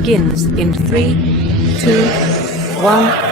begins in 3, 2, 1.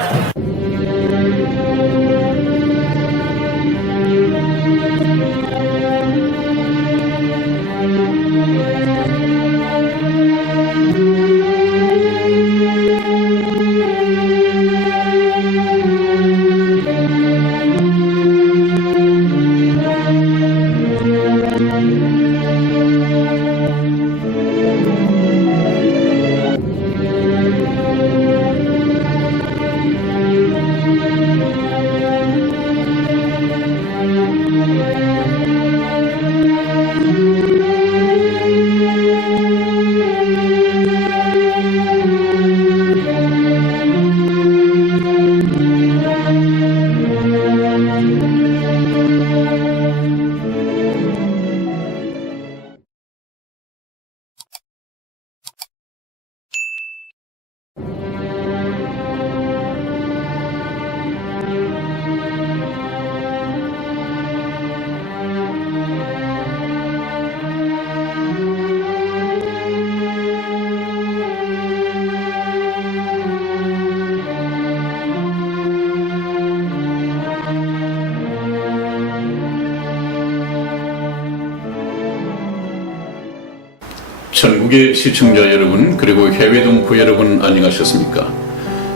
전국의 시청자 여러분, 그리고 해외 동포 여러분, 안녕하셨습니까?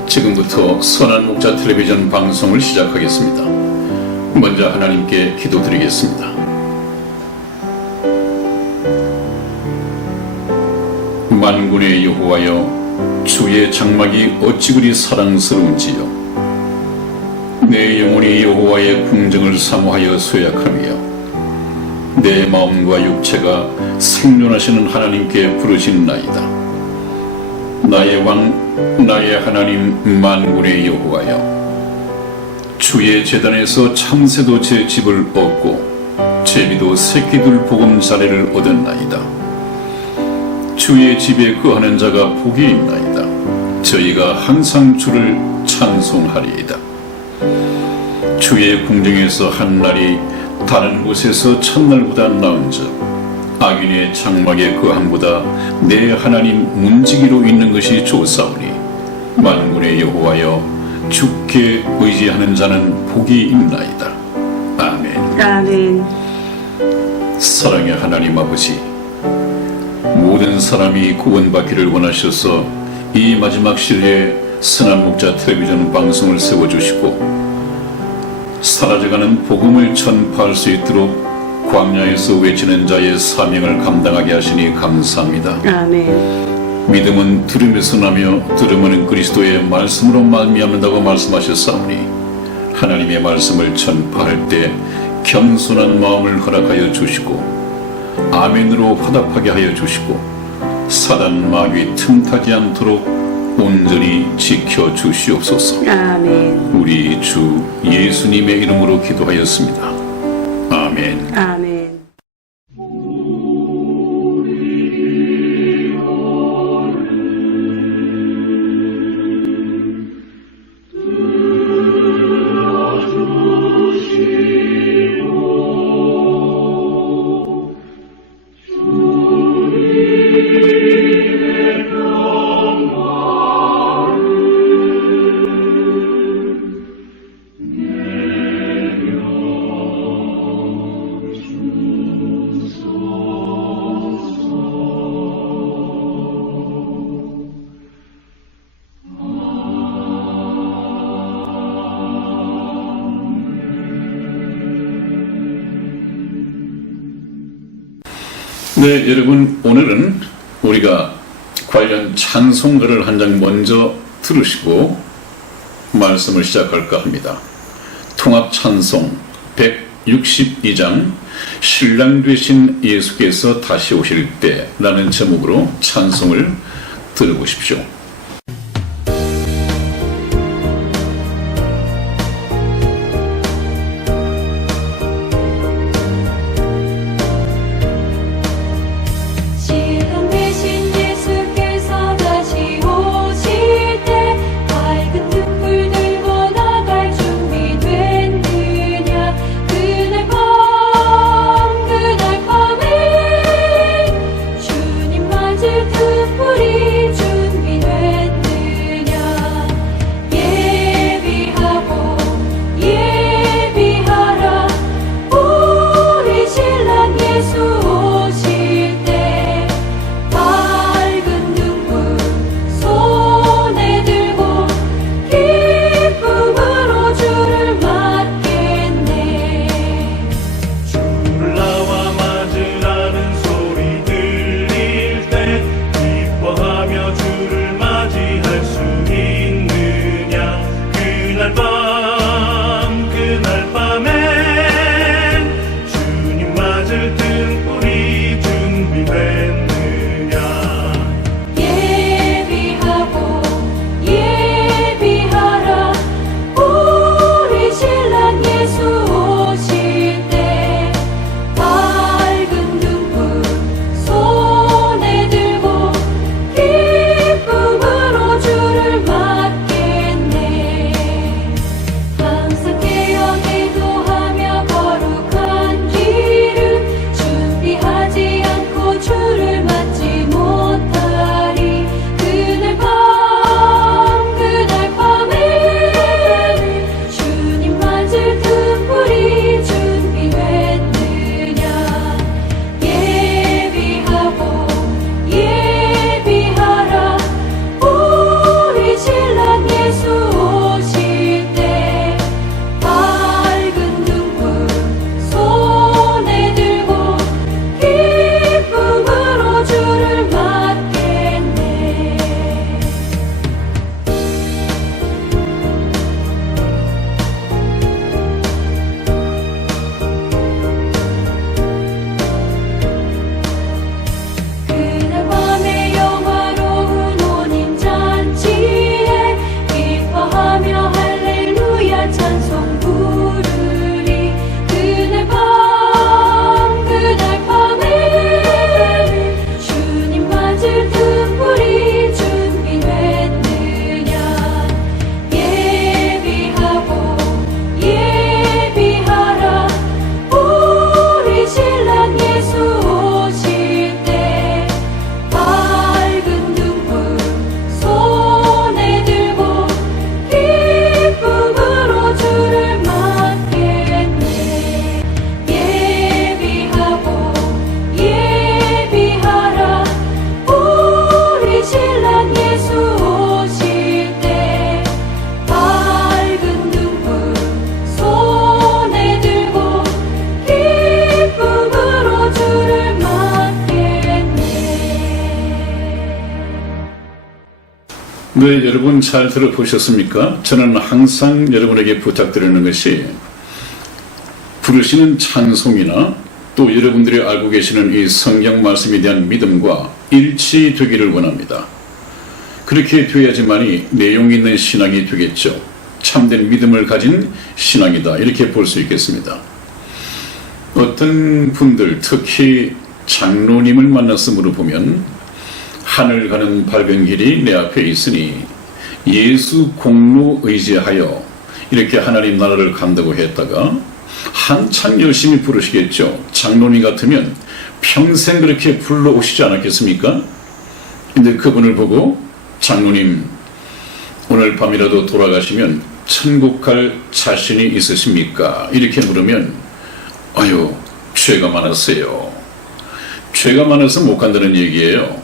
지금부터 선한 목자 텔레비전 방송을 시작하겠습니다. 먼저 하나님께 기도드리겠습니다. 만군의 여호와여, 주의 장막이 어찌 그리 사랑스러운지요. 내 영혼이 여호와의 궁정을 사모하여 소약하며 내 마음과 육체가 생존하시는 하나님께 부르짖나이다. 나의 왕, 나의 하나님, 만군의 여호와여, 주의 제단에서 참새도 제 집을 얻고 제비도 새끼들 보금자리를 얻었나이다. 주의 집에 거하는 자가 복이 있나이다. 저희가 항상 주를 찬송하리이다. 주의 궁정에서 한 날이 다른 곳에서 첫날보다 나은즉 악인의 장막에 거함보다 내 하나님 문지기로 있는 것이 좋사오니 만군의 여호와여, 주께 의지하는 자는 복이 있나이다. 아멘. 아멘. 사랑의 하나님 아버지, 모든 사람이 구원받기를 원하셔서 이 마지막 시대에 선한 목자 텔레비전 방송을 세워주시고 사라져가는 복음을 전파할 수 있도록 광야에서 외치는 자의 사명을 감당하게 하시니 감사합니다. 아멘. 믿음은 들음에서 나며 들음은 그리스도의 말씀으로 말미암는다고 말씀하셨사오니 하나님의 말씀을 전파할 때 겸손한 마음을 허락하여 주시고 아멘으로 화답하게 하여 주시고 사단 마귀 틈타지 않도록 온전히 지켜주시옵소서. 아멘. 우리 주 예수님의 이름으로 기도하였습니다. 아멘. 아멘. 네, 여러분, 오늘은 우리가 관련 찬송가를 한 장 먼저 들으시고 말씀을 시작할까 합니다. 통합 찬송 162장 신랑 되신 예수께서 다시 오실 때라는 제목으로 찬송을 들어보십시오. 주님 맞을 그 불이 준비 네, 여러분 잘 들어보셨습니까? 저는 항상 여러분에게 부탁드리는 것이 부르시는 찬송이나 또 여러분들이 알고 계시는 이 성경 말씀에 대한 믿음과 일치되기를 원합니다. 그렇게 되어야지만이 내용 있는 신앙이 되겠죠. 참된 믿음을 가진 신앙이다, 이렇게 볼 수 있겠습니다. 어떤 분들, 특히 장로님을 만났음으로 보면 하늘 가는 밝은 길이 내 앞에 있으니 예수 공로 의지하여 이렇게 하나님 나라를 간다고 했다가 한참 열심히 부르시겠죠. 장로님 같으면 평생 그렇게 불러오시지 않았겠습니까? 근데 그분을 보고 장로님 오늘 밤이라도 돌아가시면 천국 갈 자신이 있으십니까? 이렇게 물으면 아유, 죄가 많았어요. 죄가 많아서 못 간다는 얘기예요.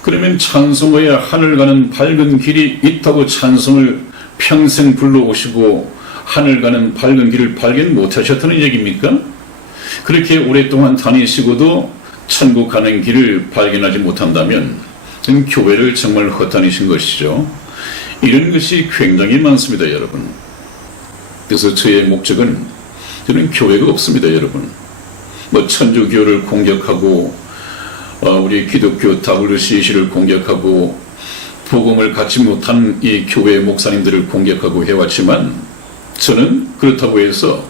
그러면 찬송가에 하늘 가는 밝은 길이 있다고 찬송을 평생 불러오시고 하늘 가는 밝은 길을 발견 못하셨다는 얘기입니까? 그렇게 오랫동안 다니시고도 천국 가는 길을 발견하지 못한다면 교회를 정말 헛다니신 것이죠. 이런 것이 굉장히 많습니다, 여러분. 그래서 저의 목적은 저는 교회가 없습니다, 여러분. 뭐 천주교를 공격하고 우리 기독교 WCC를 공격하고 복음을 갖지 못한 이 교회 목사님들을 공격하고 해왔지만 저는 그렇다고 해서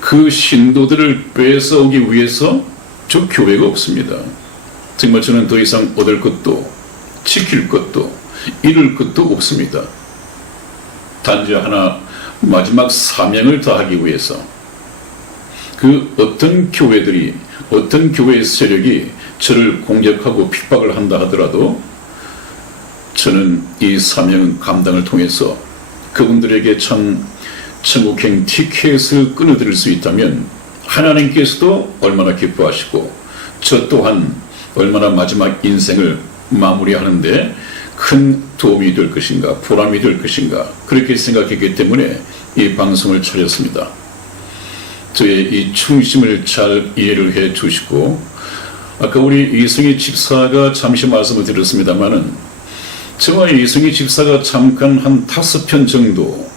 그 신도들을 뺏어오기 위해서 저 교회가 없습니다. 정말 저는 더 이상 얻을 것도 지킬 것도 이룰 것도 없습니다. 단지 하나 마지막 사명을 다하기 위해서 그 어떤 교회들이 어떤 교회의 세력이 저를 공격하고 핍박을 한다 하더라도 저는 이 사명 감당을 통해서 그분들에게 참 천국행 티켓을 끊어드릴 수 있다면 하나님께서도 얼마나 기뻐하시고 저 또한 얼마나 마지막 인생을 마무리하는데 큰 도움이 될 것인가, 보람이 될 것인가, 그렇게 생각했기 때문에 이 방송을 차렸습니다. 저의 이 충심을 잘 이해를 해 주시고, 아까 우리 이승희 집사가 잠시 말씀을 드렸습니다마는 저와 이승희 집사가 잠깐 한 5편 정도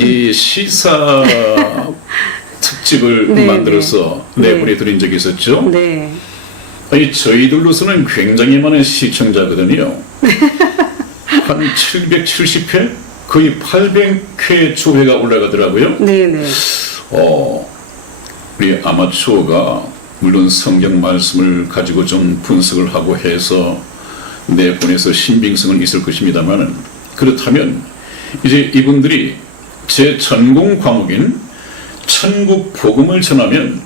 이 시사 특집을 네, 만들어서 내보내드린 적이 있었죠. 네. 아니, 저희들로서는 굉장히 많은 시청자거든요. 한 770회? 거의 800회 조회가 올라가더라고요. 네네. 우리 아마추어가 물론 성경 말씀을 가지고 좀 분석을 하고 해서 내보내서 신빙성은 있을 것입니다만은, 그렇다면 이제 이분들이 제 전공 과목인 천국 복음을 전하면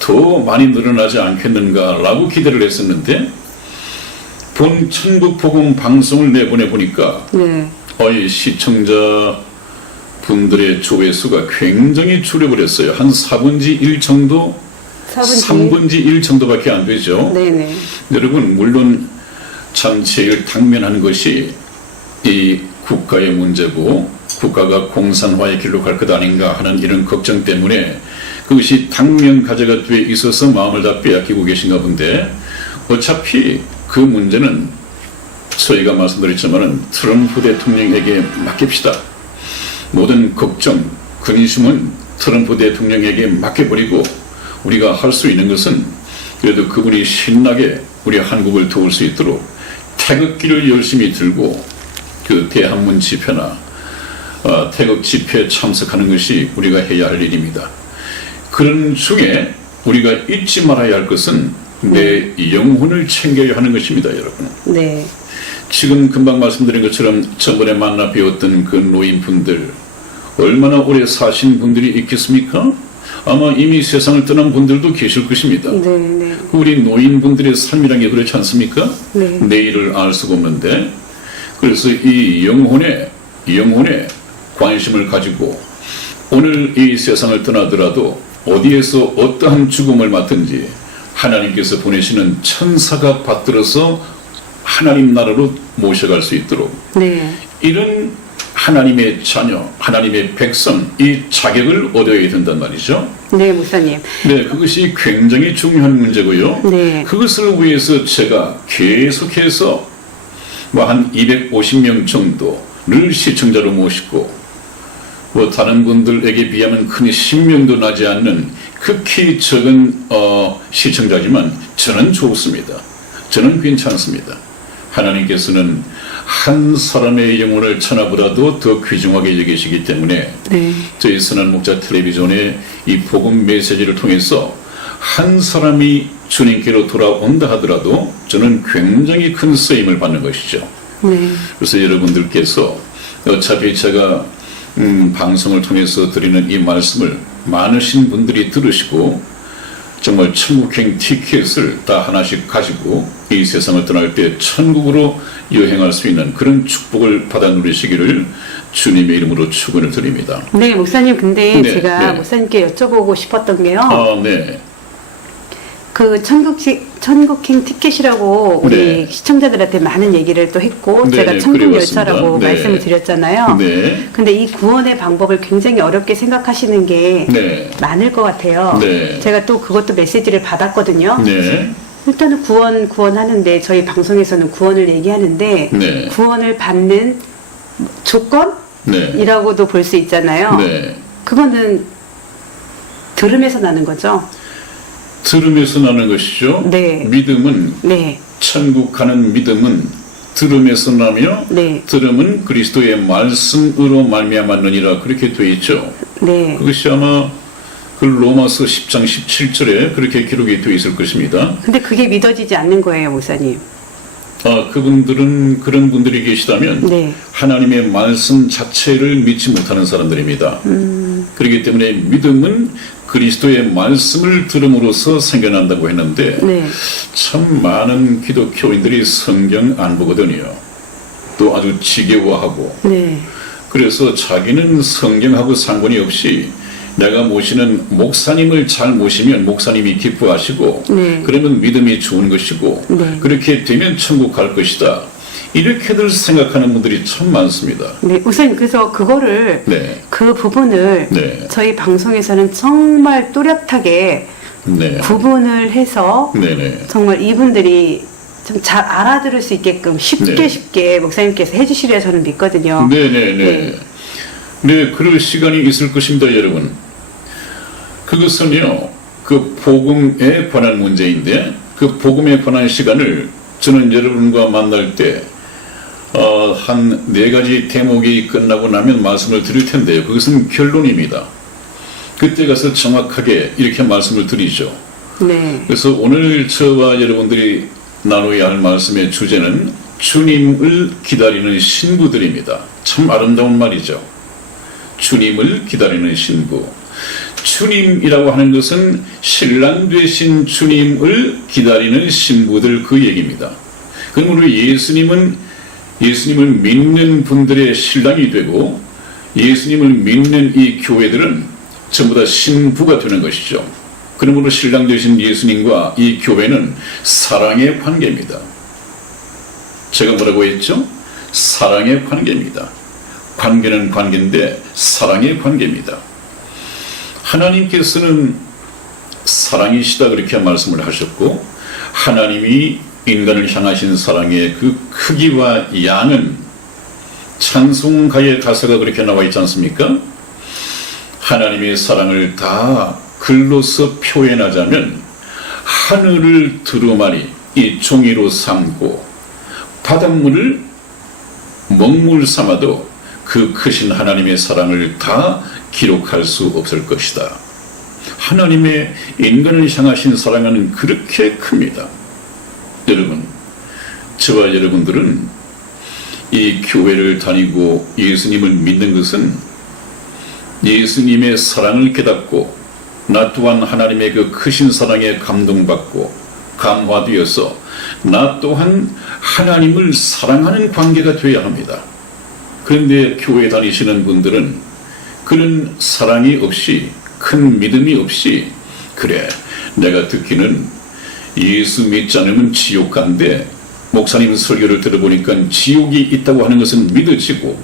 더 많이 늘어나지 않겠는가라고 기대를 했었는데 본 천국 복음 방송을 내보내 보니까 네. 시청자 분들의 조회수가 굉장히 줄여버렸어요. 한 4분의 1 정도? 3분의 1 정도밖에 안 되죠. 네네. 여러분, 물론 참 제일 당면한 것이 이 국가의 문제고 국가가 공산화의 길로 갈 것 아닌가 하는 이런 걱정 때문에 그것이 당면 가져가 돼 있어서 마음을 다 빼앗기고 계신가 본데, 어차피 그 문제는 저희가 말씀드렸지만은 트럼프 대통령에게 맡깁시다. 모든 걱정, 근심은 트럼프 대통령에게 맡겨버리고 우리가 할 수 있는 것은 그래도 그분이 신나게 우리 한국을 도울 수 있도록 태극기를 열심히 들고 그 대한문 집회나 태극 집회에 참석하는 것이 우리가 해야 할 일입니다. 그런 중에 우리가 잊지 말아야 할 것은 내 영혼을 챙겨야 하는 것입니다, 여러분. 네. 지금 금방 말씀드린 것처럼 전번에 만나 뵈었던 그 노인분들, 얼마나 오래 사신 분들이 있겠습니까? 아마 이미 세상을 떠난 분들도 계실 것입니다. 네. 우리 노인분들의 삶이란 게 그렇지 않습니까? 네. 내일을 알 수가 없는데, 그래서 이 영혼에 관심을 가지고 오늘 이 세상을 떠나더라도 어디에서 어떠한 죽음을 맞든지 하나님께서 보내시는 천사가 받들어서 하나님 나라로 모셔갈 수 있도록 네. 이런 하나님의 자녀, 하나님의 백성, 이 자격을 얻어야 된단 말이죠. 네, 목사님. 네, 그것이 굉장히 중요한 문제고요. 네. 그것을 위해서 제가 계속해서 뭐 한 250명 정도를 시청자로 모시고 다른 분들에게 비하면 큰 10명도 나지 않는 극히 적은 시청자지만 저는 좋습니다. 저는 괜찮습니다. 하나님께서는 한 사람의 영혼을 천하보다도 더 귀중하게 여기시기 때문에 네. 저희 선한 목자 텔레비전의 이 복음 메시지를 통해서 한 사람이 주님께로 돌아온다 하더라도 저는 굉장히 큰 쓰임을 받는 것이죠. 네. 그래서 여러분들께서 어차피 제가 방송을 통해서 드리는 이 말씀을 많으신 분들이 들으시고 정말 천국행 티켓을 다 하나씩 가지고 이 세상을 떠날 때 천국으로 여행할 수 있는 그런 축복을 받아 누리시기를 주님의 이름으로 축원을 드립니다. 네, 목사님, 근데 네, 제가 네. 목사님께 여쭤보고 싶었던 게요. 네. 그 천국행 티켓이라고 우리 네. 시청자들한테 많은 얘기를 또 했고 네, 제가 네, 천국열차라고 그래왔습니다. 네. 말씀을 드렸잖아요. 네. 근데 이 구원의 방법을 굉장히 어렵게 생각하시는 게 네. 많을 것 같아요. 네. 제가 또 그것도 메시지를 받았거든요. 네. 일단은 구원하는데 저희 방송에서는 구원을 얘기하는데 네. 구원을 받는 조건이라고도 네. 볼 수 있잖아요. 네. 그거는 들음에서 나는 거죠. 들음에서 나는 것이죠. 네. 믿음은 네, 천국 가는 믿음은 들음에서 나며 네, 들음은 그리스도의 말씀으로 말미암았느니라 그렇게 되어 있죠. 네. 그것이 아마 그 로마서 10장 17절에 그렇게 기록이 되어 있을 것입니다. 근데 그게 믿어지지 않는 거예요, 목사님. 그분들은 그런 분들이 계시다면 네. 하나님의 말씀 자체를 믿지 못하는 사람들입니다. 그렇기 때문에 믿음은 그리스도의 말씀을 들음으로써 생겨난다고 했는데 네. 참 많은 기독교인들이 성경 안 보거든요. 또 아주 지겨워하고 네. 그래서 자기는 성경하고 상관이 없이 내가 모시는 목사님을 잘 모시면 목사님이 기뻐하시고 네. 그러면 믿음이 좋은 것이고 네. 그렇게 되면 천국 갈 것이다. 이렇게들 생각하는 분들이 참 많습니다. 네, 목사님, 그래서 그거를 네. 그 부분을 네. 저희 방송에서는 정말 또렷하게 네. 구분을 해서 네네. 정말 이분들이 좀 잘 알아들을 수 있게끔 쉽게 네. 쉽게 목사님께서 해주시리라 저는 믿거든요. 네네네. 네. 네, 그럴 시간이 있을 것입니다, 여러분. 그것은요, 그 복음에 관한 문제인데, 그 복음에 관한 시간을 저는 여러분과 만날 때, 한 4가지 대목이 끝나고 나면 말씀을 드릴 텐데요. 그것은 결론입니다. 그때 가서 정확하게 이렇게 말씀을 드리죠. 네. 그래서 오늘 저와 여러분들이 나누어야 할 말씀의 주제는 주님을 기다리는 신부들입니다. 참 아름다운 말이죠. 주님을 기다리는 신부. 주님이라고 하는 것은 신랑 되신 주님을 기다리는 신부들 그 얘기입니다. 그러므로 예수님을 믿는 분들의 신랑이 되고 예수님을 믿는 이 교회들은 전부 다 신부가 되는 것이죠. 그러므로 신랑 되신 예수님과 이 교회는 사랑의 관계입니다. 제가 뭐라고 했죠? 사랑의 관계입니다. 관계는 관계인데 사랑의 관계입니다. 하나님께서는 사랑이시다 그렇게 말씀을 하셨고 하나님이 인간을 향하신 사랑의 그 크기와 양은 찬송가의 가사가 그렇게 나와 있지 않습니까? 하나님의 사랑을 다 글로서 표현하자면 하늘을 두루마리 이 종이로 삼고 바닷물을 먹물 삼아도 그 크신 하나님의 사랑을 다 기록할 수 없을 것이다. 하나님의 인간을 향하신 사랑은 그렇게 큽니다. 여러분, 저와 여러분들은 이 교회를 다니고 예수님을 믿는 것은 예수님의 사랑을 깨닫고 나 또한 하나님의 그 크신 사랑에 감동받고 감화되어서 나 또한 하나님을 사랑하는 관계가 되어야 합니다. 그런데 교회 다니시는 분들은 그런 사랑이 없이 큰 믿음이 없이 그래 내가 듣기는 예수 믿지 않으면 지옥 간대 목사님 설교를 들어보니까 지옥이 있다고 하는 것은 믿어지고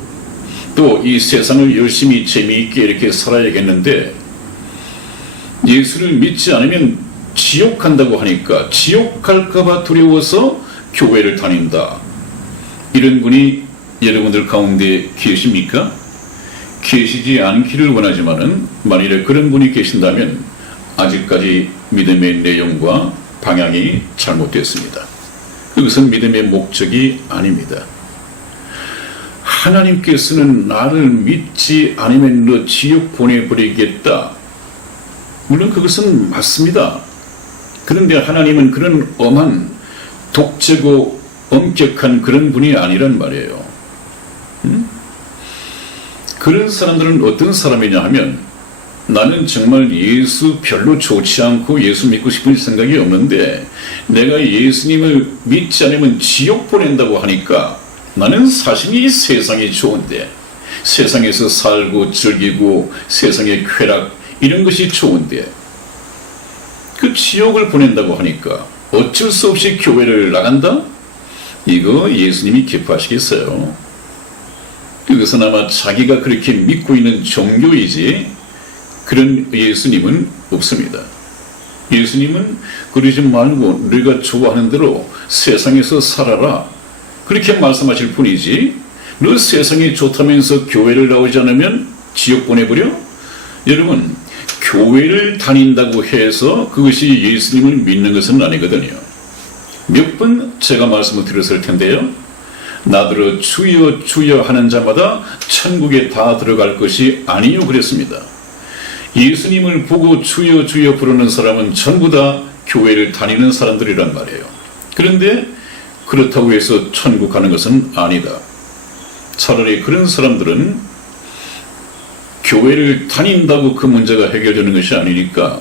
또 이 세상을 열심히 재미있게 이렇게 살아야겠는데 예수를 믿지 않으면 지옥 간다고 하니까 지옥 갈까봐 두려워서 교회를 다닌다. 이런 분이 여러분들 가운데 계십니까? 계시지 않기를 원하지만은 만일에 그런 분이 계신다면 아직까지 믿음의 내용과 방향이 잘못됐습니다. 그것은 믿음의 목적이 아닙니다. 하나님께서는 나를 믿지 않으면 너 지옥 보내버리겠다. 물론 그것은 맞습니다. 그런데 하나님은 그런 엄한 독재고 엄격한 그런 분이 아니란 말이에요. 그런 사람들은 어떤 사람이냐 하면 나는 정말 예수 별로 좋지 않고 예수 믿고 싶은 생각이 없는데 내가 예수님을 믿지 않으면 지옥 보낸다고 하니까 나는 사실 이 세상이 좋은데 세상에서 살고 즐기고 세상의 쾌락 이런 것이 좋은데 그 지옥을 보낸다고 하니까 어쩔 수 없이 교회를 나간다? 이거 예수님이 기뻐하시겠어요? 그것은 아마 자기가 그렇게 믿고 있는 종교이지 그런 예수님은 없습니다. 예수님은 그러지 말고 네가 좋아하는 대로 세상에서 살아라 그렇게 말씀하실 뿐이지 너 세상이 좋다면서 교회를 나오지 않으면 지옥 보내버려? 여러분 교회를 다닌다고 해서 그것이 예수님을 믿는 것은 아니거든요. 몇 번 제가 말씀을 드렸을 텐데요. 나더러 주여 주여 하는 자마다 천국에 다 들어갈 것이 아니요 그랬습니다. 예수님을 보고 주여 주여 부르는 사람은 전부 다 교회를 다니는 사람들이란 말이에요. 그런데 그렇다고 해서 천국 가는 것은 아니다. 차라리 그런 사람들은 교회를 다닌다고 그 문제가 해결되는 것이 아니니까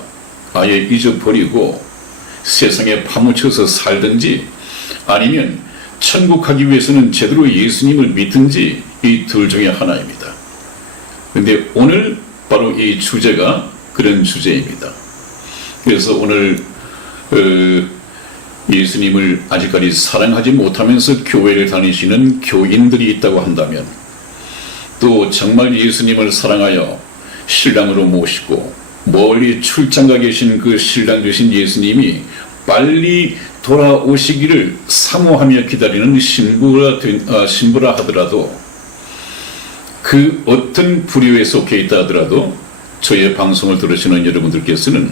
아예 잊어버리고 세상에 파묻혀서 살든지 아니면 천국 가기 위해서는 제대로 예수님을 믿든지 이 둘 중에 하나입니다. 그런데 오늘 바로 이 주제가 그런 주제입니다. 그래서 오늘 예수님을 아직까지 사랑하지 못하면서 교회를 다니시는 교인들이 있다고 한다면 또 정말 예수님을 사랑하여 신랑으로 모시고 멀리 출장가 계신 그 신랑 되신 예수님이 빨리 돌아오시기를 사모하며 기다리는 신부라 하더라도 그 어떤 부류에 속해 있다 하더라도 저의 방송을 들으시는 여러분들께서는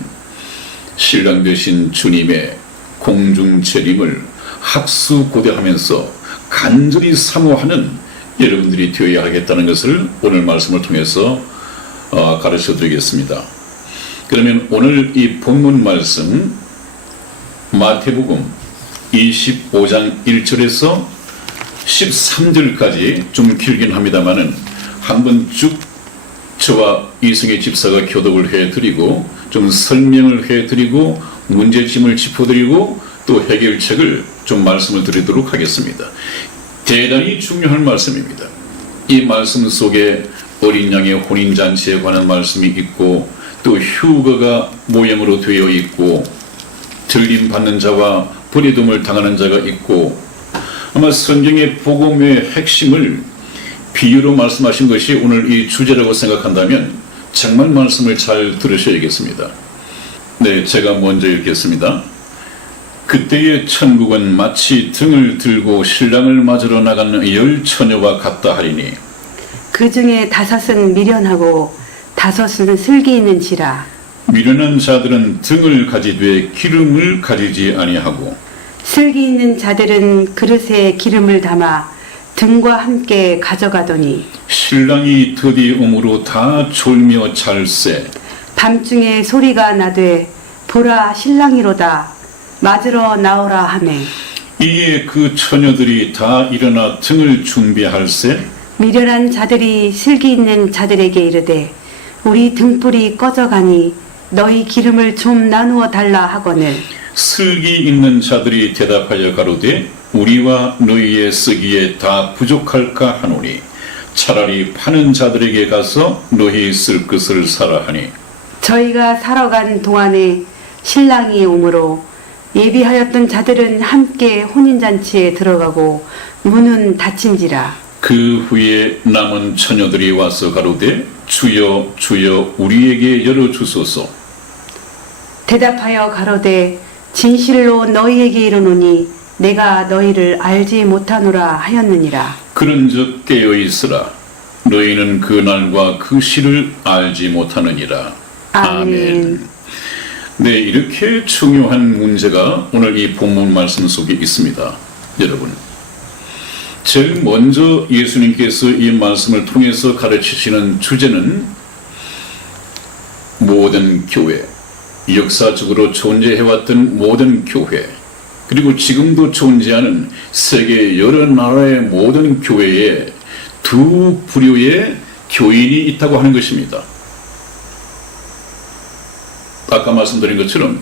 신랑 되신 주님의 공중 재림을 학수고대하면서 간절히 사모하는 여러분들이 되어야 하겠다는 것을 오늘 말씀을 통해서 가르쳐 드리겠습니다. 그러면 오늘 이 본문 말씀 마태복음 25장 1절에서 13절까지 좀 길긴 합니다만은 한번 쭉 저와 이승희 집사가 교독을 해드리고 좀 설명을 해드리고 문제점을 짚어드리고 또 해결책을 좀 말씀을 드리도록 하겠습니다. 대단히 중요한 말씀입니다. 이 말씀 속에 어린 양의 혼인잔치에 관한 말씀이 있고 또 휴거가 모형으로 되어 있고 들림받는 자와 버리둠을 당하는 자가 있고 아마 성경의 복음의 핵심을 비유로 말씀하신 것이 오늘 이 주제라고 생각한다면 정말 말씀을 잘 들으셔야겠습니다. 네, 제가 먼저 읽겠습니다. 그때의 천국은 마치 등을 들고 신랑을 맞으러 나가는 10 처녀와 같다 하리니 그 중에 5은 미련하고 5은 슬기 있는지라. 미련한 자들은 등을 가지되 기름을 가지지 아니하고 슬기 있는 자들은 그릇에 기름을 담아 등과 함께 가져가더니 신랑이 드디 오므로 다 졸며 잘세 밤중에 소리가 나되 보라 신랑이로다 맞으러 나오라 하매 이에 그 처녀들이 다 일어나 등을 준비할세 미련한 자들이 슬기 있는 자들에게 이르되 우리 등불이 꺼져가니 너희 기름을 좀 나누어 달라 하거늘 슬기 있는 자들이 대답하여 가로되 우리와 너희의 쓰기에 다 부족할까 하노니 차라리 파는 자들에게 가서 너희 쓸 것을 사라 하니 저희가 살아간 동안에 신랑이 오므로 예비하였던 자들은 함께 혼인잔치에 들어가고 문은 닫힌지라. 그 후에 남은 처녀들이 와서 가로되 주여 주여 우리에게 열어주소서 대답하여 가로되 진실로 너희에게 이르노니 내가 너희를 알지 못하노라 하였느니라. 그런즉 깨어 있으라. 너희는 그 날과 그 시를 알지 못하느니라. 아멘. 네, 이렇게 중요한 문제가 오늘 이 본문 말씀 속에 있습니다. 여러분, 제일 먼저 예수님께서 이 말씀을 통해서 가르치시는 주제는 모든 교회, 역사적으로 존재해왔던 모든 교회, 그리고 지금도 존재하는 세계 여러 나라의 모든 교회에 두 부류의 교인이 있다고 하는 것입니다. 아까 말씀드린 것처럼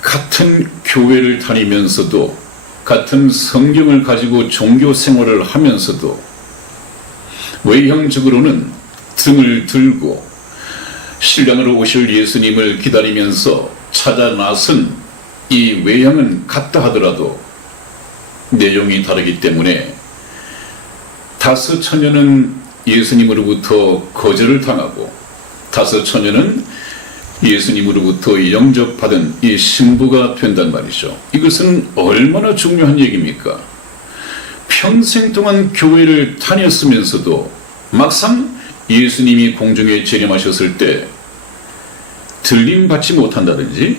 같은 교회를 다니면서도 같은 성경을 가지고 종교 생활을 하면서도 외형적으로는 등을 들고 신랑으로 오실 예수님을 기다리면서 찾아 나선 이 외형은 같다 하더라도 내용이 다르기 때문에 다섯 처녀는 예수님으로부터 거절을 당하고 다섯 처녀는 예수님으로부터 영접받은 이 신부가 된단 말이죠. 이것은 얼마나 중요한 얘기입니까? 평생 동안 교회를 다녔으면서도 막상 예수님이 공중에 재림하셨을 때 들림받지 못한다든지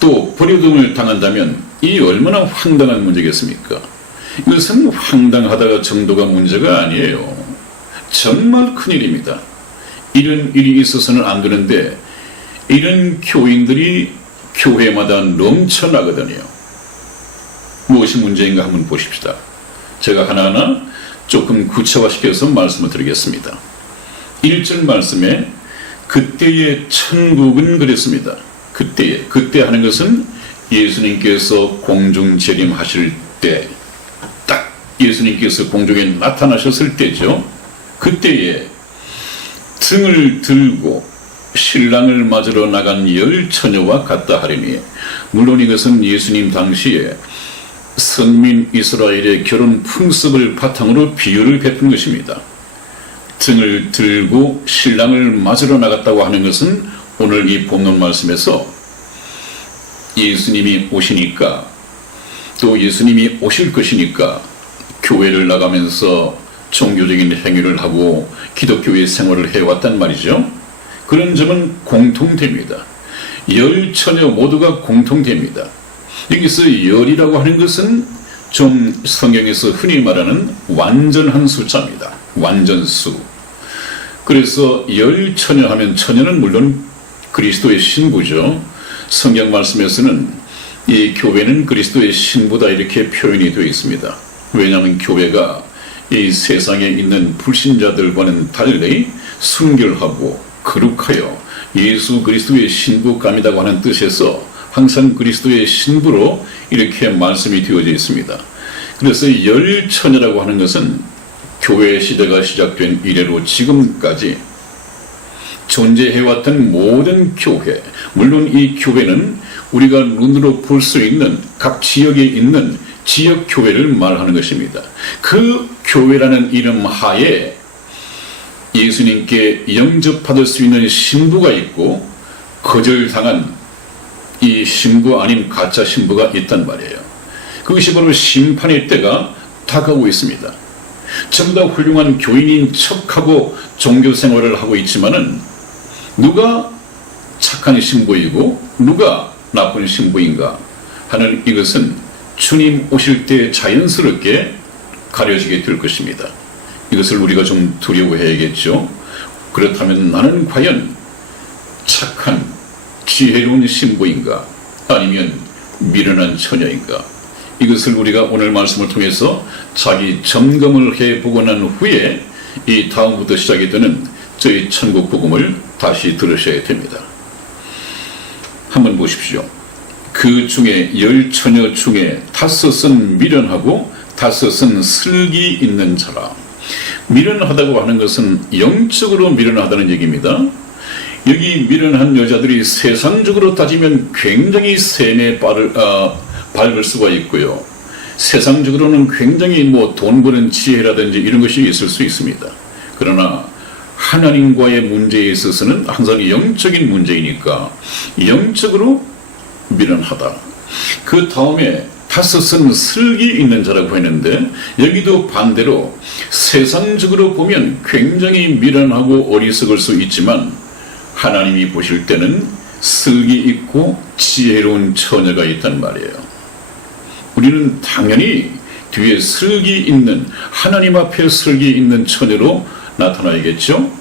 또 버려둠을 당한다면 이 얼마나 황당한 문제겠습니까? 이것은 황당하다 정도가 문제가 아니에요. 정말 큰일입니다. 이런 일이 있어서는 안 되는데 이런 교인들이 교회마다 넘쳐나거든요. 무엇이 문제인가 한번 보십시다. 제가 하나하나 조금 구체화시켜서 말씀을 드리겠습니다. 1절 말씀에 그때의 천국은 그랬습니다. 그때 하는 것은 예수님께서 공중 재림하실 때, 딱 예수님께서 공중에 나타나셨을 때죠. 그때에 등을 들고 신랑을 맞으러 나간 열 처녀와 같다 하리니, 물론 이것은 예수님 당시에 선민 이스라엘의 결혼 풍습을 바탕으로 비유를 베푼 것입니다. 등을 들고 신랑을 맞으러 나갔다고 하는 것은 오늘 이 본문 말씀에서 예수님이 오시니까, 또 예수님이 오실 것이니까 교회를 나가면서 종교적인 행위를 하고 기독교의 생활을 해왔단 말이죠. 그런 점은 공통됩니다. 열 처녀 모두가 공통됩니다. 여기서 열이라고 하는 것은 좀 성경에서 흔히 말하는 완전한 숫자입니다. 완전수. 그래서 열 처녀 하면 처녀는 물론 그리스도의 신부죠. 성경 말씀에서는 이 교회는 그리스도의 신부다 이렇게 표현이 되어 있습니다. 왜냐하면 교회가 이 세상에 있는 불신자들과는 달리 순결하고 거룩하여 예수 그리스도의 신부감이라고 하는 뜻에서 항상 그리스도의 신부로 이렇게 말씀이 되어져 있습니다. 그래서 열 처녀라고 하는 것은 교회 시대가 시작된 이래로 지금까지 존재해왔던 모든 교회, 물론 이 교회는 우리가 눈으로 볼 수 있는 각 지역에 있는 지역 교회를 말하는 것입니다. 그 교회라는 이름 하에 예수님께 영접받을 수 있는 신부가 있고 거절당한 이 신부 아닌 가짜 신부가 있단 말이에요. 그것이 바로 심판의 때가 다가오고 있습니다. 전부 다 훌륭한 교인인 척하고 종교 생활을 하고 있지만은 누가 착한 신부이고 누가 나쁜 신부인가 하는 이것은 주님 오실 때 자연스럽게 가려지게 될 것입니다. 이것을 우리가 좀 두려워해야겠죠. 그렇다면 나는 과연 착한 지혜로운 신부인가 아니면 미련한 처녀인가, 이것을 우리가 오늘 말씀을 통해서 자기 점검을 해보고 난 후에 이 다음부터 시작이 되는 저희 천국 복음을 다시 들으셔야 됩니다. 한번 보십시오. 그 중에 열 처녀 중에 다섯은 미련하고 다섯은 슬기 있는 자라. 미련하다고 하는 것은 영적으로 미련하다는 얘기입니다. 여기 미련한 여자들이 세상적으로 따지면 굉장히 셈에 밟을 수가 있고요. 세상적으로는 굉장히 돈 버는 지혜라든지 이런 것이 있을 수 있습니다. 그러나 하나님과의 문제에 있어서는 항상 영적인 문제이니까 영적으로 미련하다. 그 다음에 다섯은 슬기 있는 자라고 했는데 여기도 반대로 세상적으로 보면 굉장히 미련하고 어리석을 수 있지만 하나님이 보실 때는 슬기 있고 지혜로운 처녀가 있단 말이에요. 우리는 당연히 뒤에 슬기 있는, 하나님 앞에 슬기 있는 처녀로 나타나야겠죠.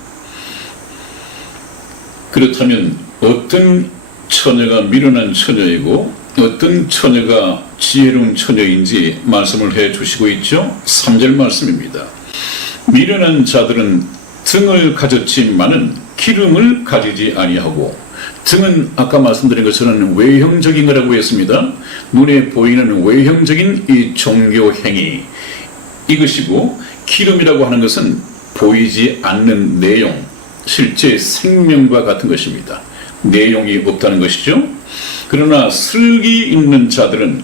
그렇다면 어떤 처녀가 미련한 처녀이고 어떤 처녀가 지혜로운 처녀인지 말씀을 해 주시고 있죠. 3절 말씀입니다. 미련한 자들은 등을 가졌지만은 기름을 가지지 아니하고, 등은 아까 말씀드린 것처럼 외형적인 거라고 했습니다. 눈에 보이는 외형적인 이 종교 행위, 이것이고, 기름이라고 하는 것은 보이지 않는 내용, 실제 생명과 같은 것입니다. 내용이 없다는 것이죠. 그러나 슬기 있는 자들은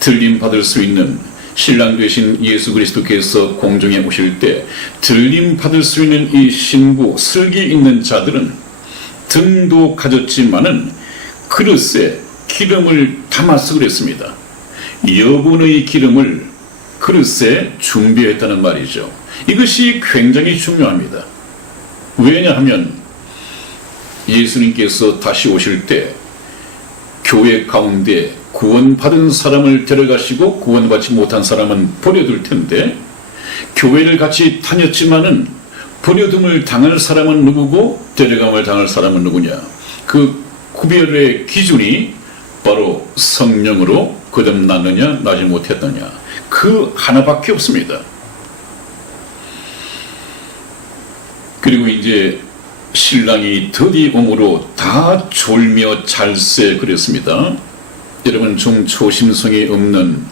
들림 받을 수 있는, 신랑 되신 예수 그리스도께서 공중에 오실 때 들림 받을 수 있는 이 신부, 슬기 있는 자들은 등도 가졌지만은 그릇에 기름을 담아서 그랬습니다. 여분의 기름을 그릇에 준비했다는 말이죠. 이것이 굉장히 중요합니다. 왜냐하면 예수님께서 다시 오실 때 교회 가운데 구원받은 사람을 데려가시고 구원받지 못한 사람은 버려둘 텐데, 교회를 같이 다녔지만은 버려둠을 당할 사람은 누구고 데려감을 당할 사람은 누구냐, 그 구별의 기준이 바로 성령으로 거듭났느냐 나지 못했느냐, 그 하나밖에 없습니다. 그리고 이제 신랑이 더디 오므로 다 졸며 잘세 그랬습니다. 여러분, 좀 조심성이 없는,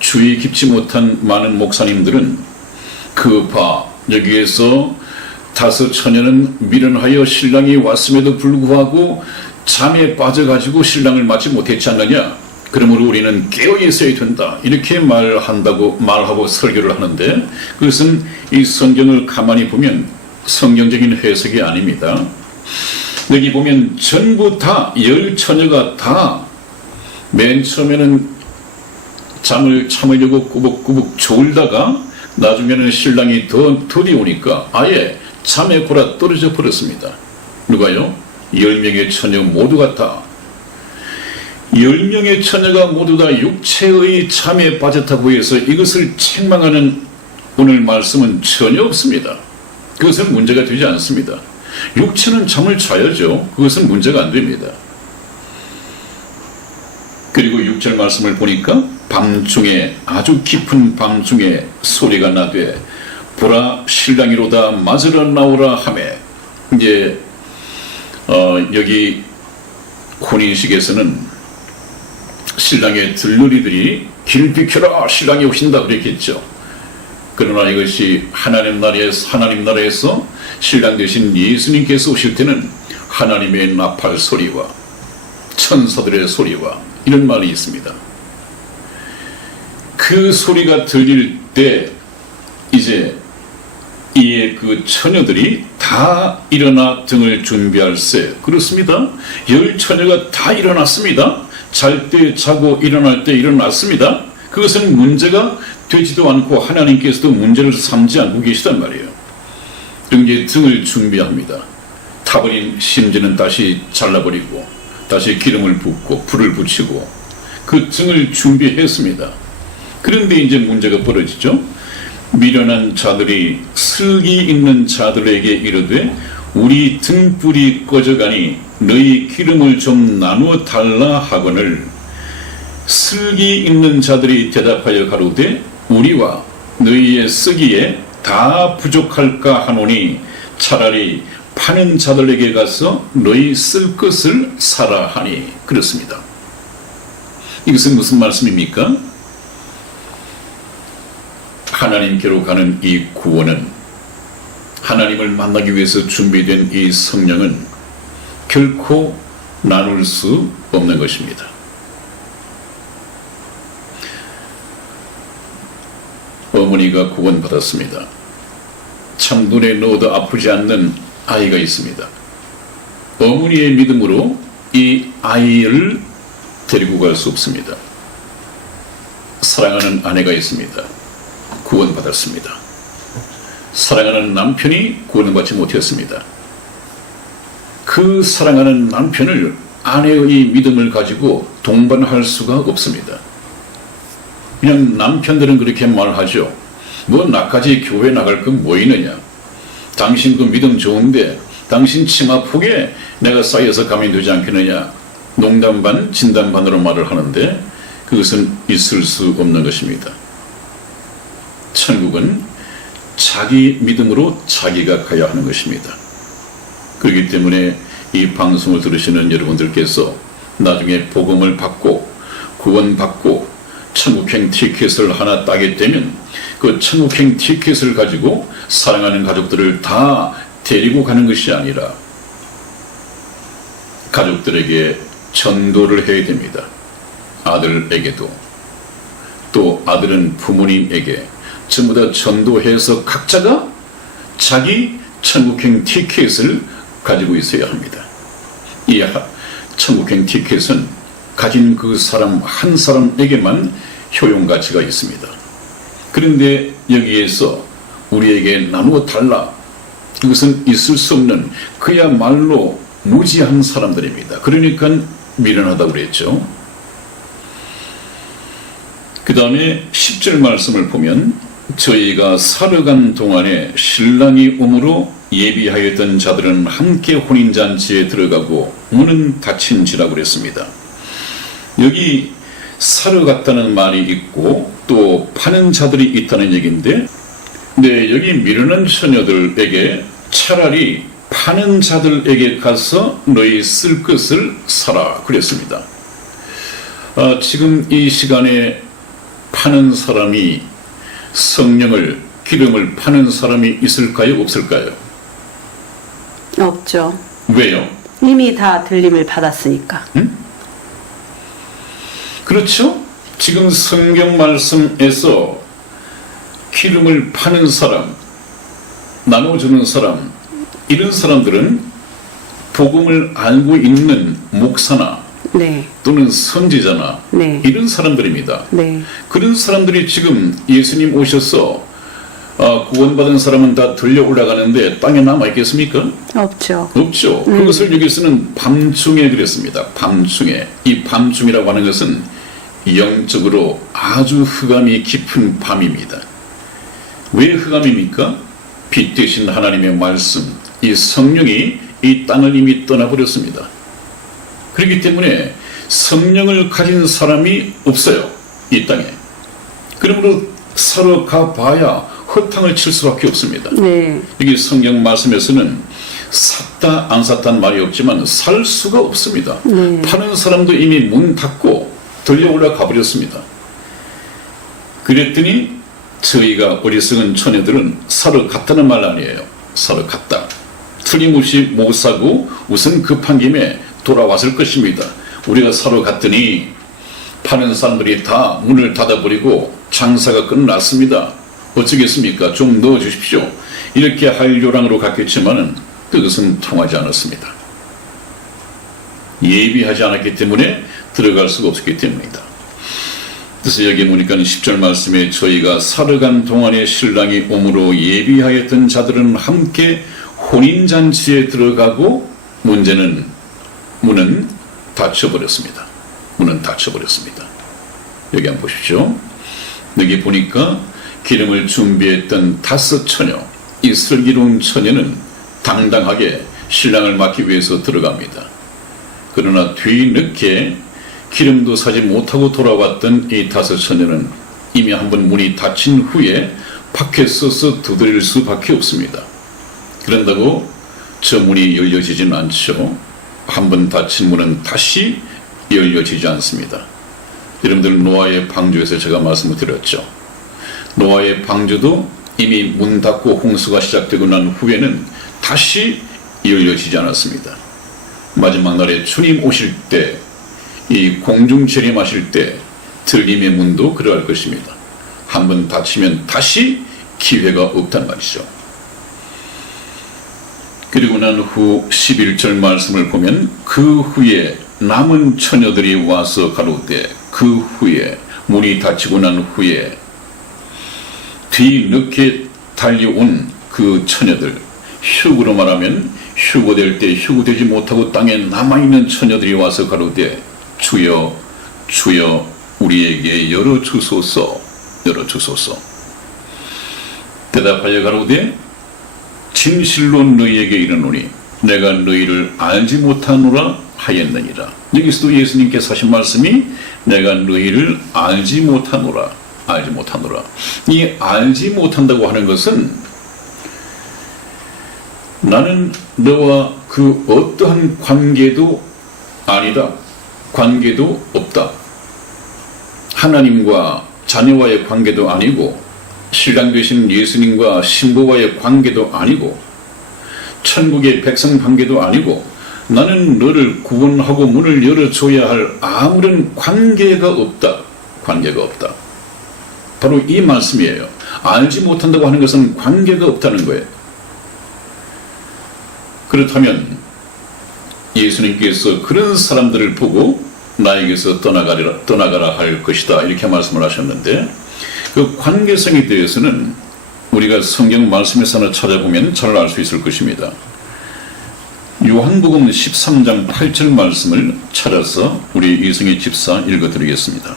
주의 깊지 못한 많은 목사님들은 여기에서 다섯 처녀는 미련하여 신랑이 왔음에도 불구하고 잠에 빠져가지고 신랑을 맞지 못했지 않느냐, 그러므로 우리는 깨어 있어야 된다, 이렇게 말하고 설교를 하는데, 그것은 이 성경을 가만히 보면 성경적인 해석이 아닙니다. 여기 보면 전부 다, 10처녀가 다 맨 처음에는 잠을 참으려고 꾸벅꾸벅 졸다가 나중에는 신랑이 더디 오니까 아예 잠에 골아 떨어져 버렸습니다. 누가요? 10명의 처녀 모두가 다, 10명의 처녀가 모두 다 육체의 잠에 빠졌다고 해서 이것을 책망하는 오늘 말씀은 전혀 없습니다. 그것은 문제가 되지 않습니다. 육체는 잠을 자야죠. 그것은 문제가 안 됩니다. 그리고 6절 말씀을 보니까 밤중에, 아주 깊은 밤중에 소리가 나되 보라 신랑이로다 맞으러 나오라 하매, 이제 여기 혼인식에서는 신랑의 들러리들이 길 비켜라 신랑이 오신다 그랬겠죠. 그러나 이것이 하나님 나라에서 신랑 되신 예수님께서 오실 때는 하나님의 나팔 소리와 천사들의 소리와 이런 말이 있습니다. 그 소리가 들릴 때 이제 이에 그 처녀들이 다 일어나 등을 준비할세. 그렇습니다. 10처녀가 다 일어났습니다. 잘 때 자고 일어날 때 일어났습니다. 그것은 문제가 되지도 않고 하나님께서도 문제를 삼지 않고 계시단 말이에요. 이제 등을 준비합니다. 타버린 심지는 다시 잘라버리고 다시 기름을 붓고 불을 붙이고 그 등을 준비했습니다. 그런데 이제 문제가 벌어지죠. 미련한 자들이 슬기 있는 자들에게 이르되 우리 등불이 꺼져가니 너희 기름을 좀 나누어 달라 하거늘, 슬기 있는 자들이 대답하여 가로되 우리와 너희의 쓰기에 다 부족할까 하노니 차라리 파는 자들에게 가서 너희 쓸 것을 사라 하니. 그렇습니다. 이것은 무슨 말씀입니까? 하나님께로 가는 이 구원은, 하나님을 만나기 위해서 준비된 이 성령은 결코 나눌 수 없는 것입니다. 어머니가 구원받았습니다. 참 눈에 넣어도 아프지 않는 아이가 있습니다. 어머니의 믿음으로 이 아이를 데리고 갈 수 없습니다. 사랑하는 아내가 있습니다. 구원받았습니다. 사랑하는 남편이 구원받지 못했습니다. 그 사랑하는 남편을 아내의 믿음을 가지고 동반할 수가 없습니다. 그냥 남편들은 그렇게 말하죠. 뭐 나까지 교회 나갈 건 뭐 있느냐. 당신 그 믿음 좋은데 당신 치마 폭에 내가 쌓여서 가면 되지 않겠느냐. 농담 반 진담 반으로 말을 하는데 그것은 있을 수 없는 것입니다. 천국은 자기 믿음으로 자기가 가야 하는 것입니다. 그렇기 때문에 이 방송을 들으시는 여러분들께서 나중에 복음을 받고 구원받고 천국행 티켓을 하나 따게 되면 그 천국행 티켓을 가지고 사랑하는 가족들을 다 데리고 가는 것이 아니라 가족들에게 전도를 해야 됩니다. 아들에게도 또 아들은 부모님에게 전부 다 전도해서 각자가 자기 천국행 티켓을 가지고 있어야 합니다. 이 천국행 티켓은 가진 그 사람 한 사람에게만 효용가치가 있습니다. 그런데 여기에서 우리에게 나누어 달라. 그것은 있을 수 없는 그야말로 무지한 사람들입니다. 그러니까 미련하다고 그랬죠. 그 다음에 10절 말씀을 보면 저희가 살아간 동안에 신랑이 오므로 예비하였던 자들은 함께 혼인잔치에 들어가고 문은 닫힌지라고 그랬습니다. 여기 사러 갔다는 말이 있고 또 파는 자들이 있다는 얘기인데 여기 미련한 처녀들에게 차라리 파는 자들에게 가서 너희 쓸 것을 사라 그랬습니다. 지금 이 시간에 파는 사람이 성령을 기름을 파는 사람이 있을까요? 없을까요? 없죠. 왜요? 이미 다 들림을 받았으니까. 그렇죠? 지금 성경 말씀에서 기름을 파는 사람, 나눠주는 사람, 이런 사람들은 복음을 알고 있는 목사나 네. 또는 선지자나 네. 이런 사람들입니다. 네. 그런 사람들이 지금 예수님 오셔서 구원받은 사람은 다 들려 올라가는데 땅에 남아있겠습니까? 없죠. 없죠. 그것을 여기서는 밤중에 그랬습니다. 밤중에. 이 밤중이라고 하는 것은 영적으로 아주 흑암이 깊은 밤입니다. 왜 흑암입니까? 빛 대신 하나님의 말씀, 이 성령이 이 땅을 이미 떠나버렸습니다. 그렇기 때문에 성령을 가진 사람이 없어요. 이 땅에. 그러므로 사러 가봐야 허탕을 칠 수밖에 없습니다. 네. 여기 성경 말씀에서는 샀다 안 샀다는 말이 없지만 살 수가 없습니다. 네. 파는 사람도 이미 문 닫고 들려 올라가 버렸습니다. 그랬더니 저희가 어리석은 처녀들은 사러 갔다는 말 아니에요. 사러 갔다. 틀림없이 못 사고 우선 급한 김에 돌아왔을 것입니다. 우리가 사러 갔더니 파는 사람들이 다 문을 닫아버리고 장사가 끝났습니다. 어쩌겠습니까? 좀 넣어주십시오. 이렇게 할 요랑으로 갔겠지만은 그것은 통하지 않았습니다. 예비하지 않았기 때문에 들어갈 수가 없었기 때문이다. 그래서 여기 보니까 10절 말씀에 저희가 살아간 동안에 신랑이 오므로 예비하였던 자들은 함께 혼인잔치에 들어가고 문제는 문은 닫혀버렸습니다. 문은 닫혀버렸습니다. 여기 한번 보십시오. 여기 보니까 기름을 준비했던 5 처녀, 이 슬기로운 처녀는 당당하게 신랑을 맞기 위해서 들어갑니다. 그러나 뒤늦게 기름도 사지 못하고 돌아왔던 이 5 처녀는 이미 한번 문이 닫힌 후에 밖에 서서 두드릴 수밖에 없습니다. 그런다고 저 문이 열려지진 않죠. 한번 닫힌 문은 다시 열려지지 않습니다. 여러분들 노아의 방주에서 제가 말씀을 드렸죠. 노아의 방주도 이미 문 닫고 홍수가 시작되고 난 후에는 다시 열려지지 않았습니다. 마지막 날에 주님 오실 때, 이 공중 재림하실 때 들림의 문도 그러할 것입니다. 한번 닫히면 다시 기회가 없단 말이죠. 그리고 난 후 11절 말씀을 보면 그 후에 남은 처녀들이 와서 가로되 그 후에 문이 닫히고 난 후에 뒤늦게 달려온 그 처녀들, 휴거로 말하면 휴거될 때 휴거되지 못하고 땅에 남아있는 처녀들이 와서 가로되 주여 주여 우리에게 열어주소서 열어주소서. 대답하여 가로되 진실로 너희에게 이르노니 내가 너희를 알지 못하노라 하였느니라. 여기서도 예수님께서 하신 말씀이 내가 너희를 알지 못하노라 알지 못하노라. 이 알지 못한다고 하는 것은 나는 너와 그 어떠한 관계도 아니다. 관계도 없다. 하나님과 자녀와의 관계도 아니고 신랑 되신 예수님과 신부와의 관계도 아니고 천국의 백성 관계도 아니고 나는 너를 구원하고 문을 열어줘야 할 아무런 관계가 없다. 관계가 없다. 바로 이 말씀이에요. 알지 못한다고 하는 것은 관계가 없다는 거예요. 그렇다면 예수님께서 그런 사람들을 보고 나에게서 떠나가라 할 것이다 이렇게 말씀을 하셨는데 그 관계성에 대해서는 우리가 성경 말씀에서 찾아보면 잘 알 수 있을 것입니다. 요한복음 13장 8절 말씀을 찾아서 우리 이승희 집사 읽어드리겠습니다.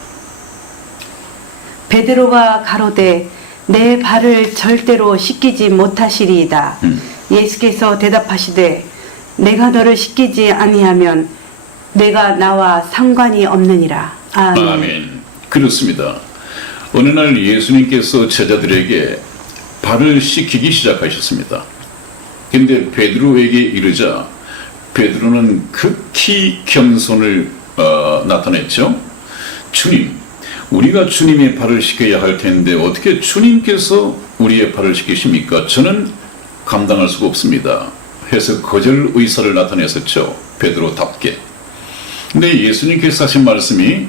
베드로가 가로되 내 발을 절대로 씻기지 못하시리이다. 예수께서 대답하시되 내가 너를 씻기지 아니하면 내가 나와 상관이 없느니라. 아멘. 아멘. 그렇습니다. 어느 날 예수님께서 제자들에게 발을 씻기기 시작하셨습니다. 근데 베드로에게 이르자 베드로는 극히 겸손을 나타냈죠. 주님, 우리가 주님의 발을 씻겨야 할 텐데 어떻게 주님께서 우리의 발을 씻기십니까? 저는 감당할 수가 없습니다. 해서 거절 의사를 나타냈었죠. 베드로답게. 근데 예수님께서 하신 말씀이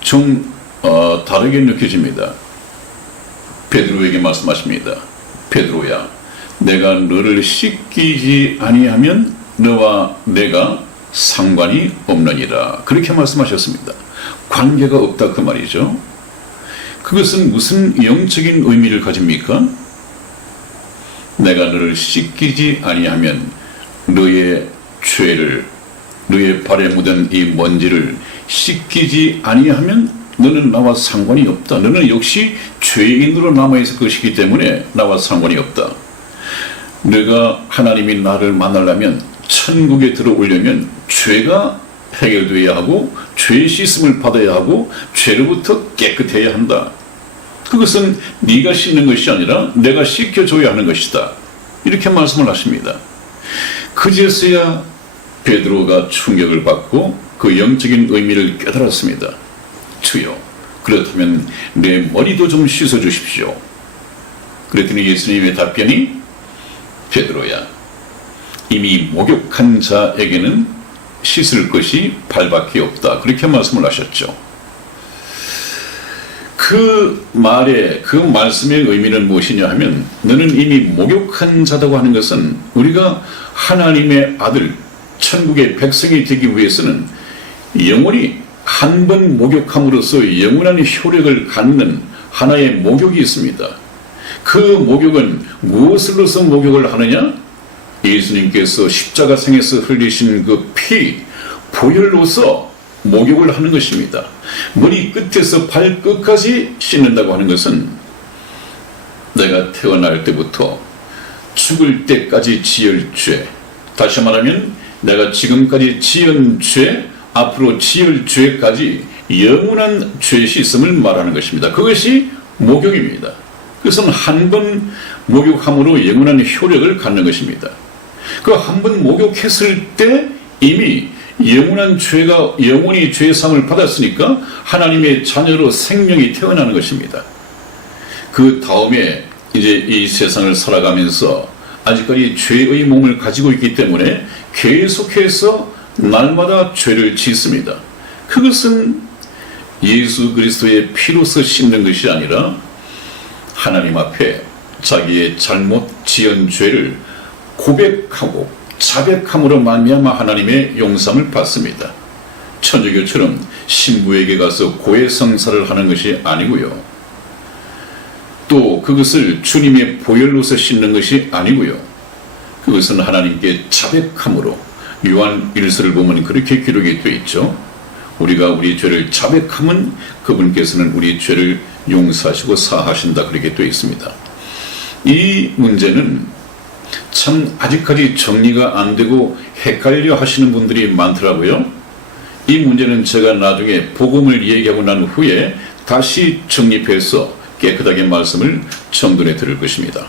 좀 다르게 느껴집니다. 베드로에게 말씀하십니다. 베드로야, 내가 너를 씻기지 아니하면 너와 내가 상관이 없느니라. 그렇게 말씀하셨습니다. 관계가 없다 그 말이죠. 그것은 무슨 영적인 의미를 가집니까? 내가 너를 씻기지 아니하면 너의 죄를 너의 발에 묻은 이 먼지를 씻기지 아니하면 너는 나와 상관이 없다. 너는 역시 죄인으로 남아있을 것이기 때문에 나와 상관이 없다. 내가 하나님이 나를 만나려면 천국에 들어오려면 죄가 해결되어야 하고 죄 씻음을 받아야 하고 죄로부터 깨끗해야 한다. 그것은 네가 씻는 것이 아니라 내가 씻겨줘야 하는 것이다. 이렇게 말씀을 하십니다. 그제서야 베드로가 충격을 받고 그 영적인 의미를 깨달았습니다. 주여, 그렇다면 내 머리도 좀 씻어주십시오. 그랬더니 예수님의 답변이 베드로야, 이미 목욕한 자에게는 씻을 것이 발밖에 없다. 그렇게 말씀을 하셨죠. 그 말의 그 말씀의 의미는 무엇이냐 하면 너는 이미 목욕한 자다고 하는 것은 우리가 하나님의 아들 천국의 백성이 되기 위해서는 영원히 한 번 목욕함으로써 영원한 효력을 갖는 하나의 목욕이 있습니다. 그 목욕은 무엇으로서 목욕을 하느냐? 예수님께서 십자가상에서 흘리신 그 피, 보혈로서 목욕을 하는 것입니다. 머리 끝에서 발끝까지 씻는다고 하는 것은 내가 태어날 때부터 죽을 때까지 지을 죄, 다시 말하면 내가 지금까지 지은 죄, 앞으로 지을 죄까지 영원한 죄 씻음을 말하는 것입니다. 그것이 목욕입니다. 그것은 한 번 목욕함으로 영원한 효력을 갖는 것입니다. 그 한 번 목욕했을 때 이미 영원한 죄가 영원히 죄상을 받았으니까 하나님의 자녀로 생명이 태어나는 것입니다. 그 다음에 이제 이 세상을 살아가면서 아직까지 죄의 몸을 가지고 있기 때문에 계속해서 날마다 죄를 짓습니다. 그것은 예수 그리스도의 피로서 씻는 것이 아니라 하나님 앞에 자기의 잘못 지은 죄를 고백하고 자백함으로 말미암아 하나님의 용서를 받습니다. 천주교처럼 신부에게 가서 고해성사를 하는 것이 아니고요. 또 그것을 주님의 보혈로서 씻는 것이 아니고요. 그것은 하나님께 자백함으로, 요한 1서를 보면 그렇게 기록이 되어 있죠. 우리가 우리 죄를 자백하면 그분께서는 우리 죄를 용서하시고 사하신다, 그렇게 되어 있습니다. 이 문제는 참 아직까지 정리가 안 되고 헷갈려 하시는 분들이 많더라고요. 이 문제는 제가 나중에 복음을 얘기하고 난 후에 다시 정립해서 깨끗하게 말씀을 정돈해 드릴 것입니다.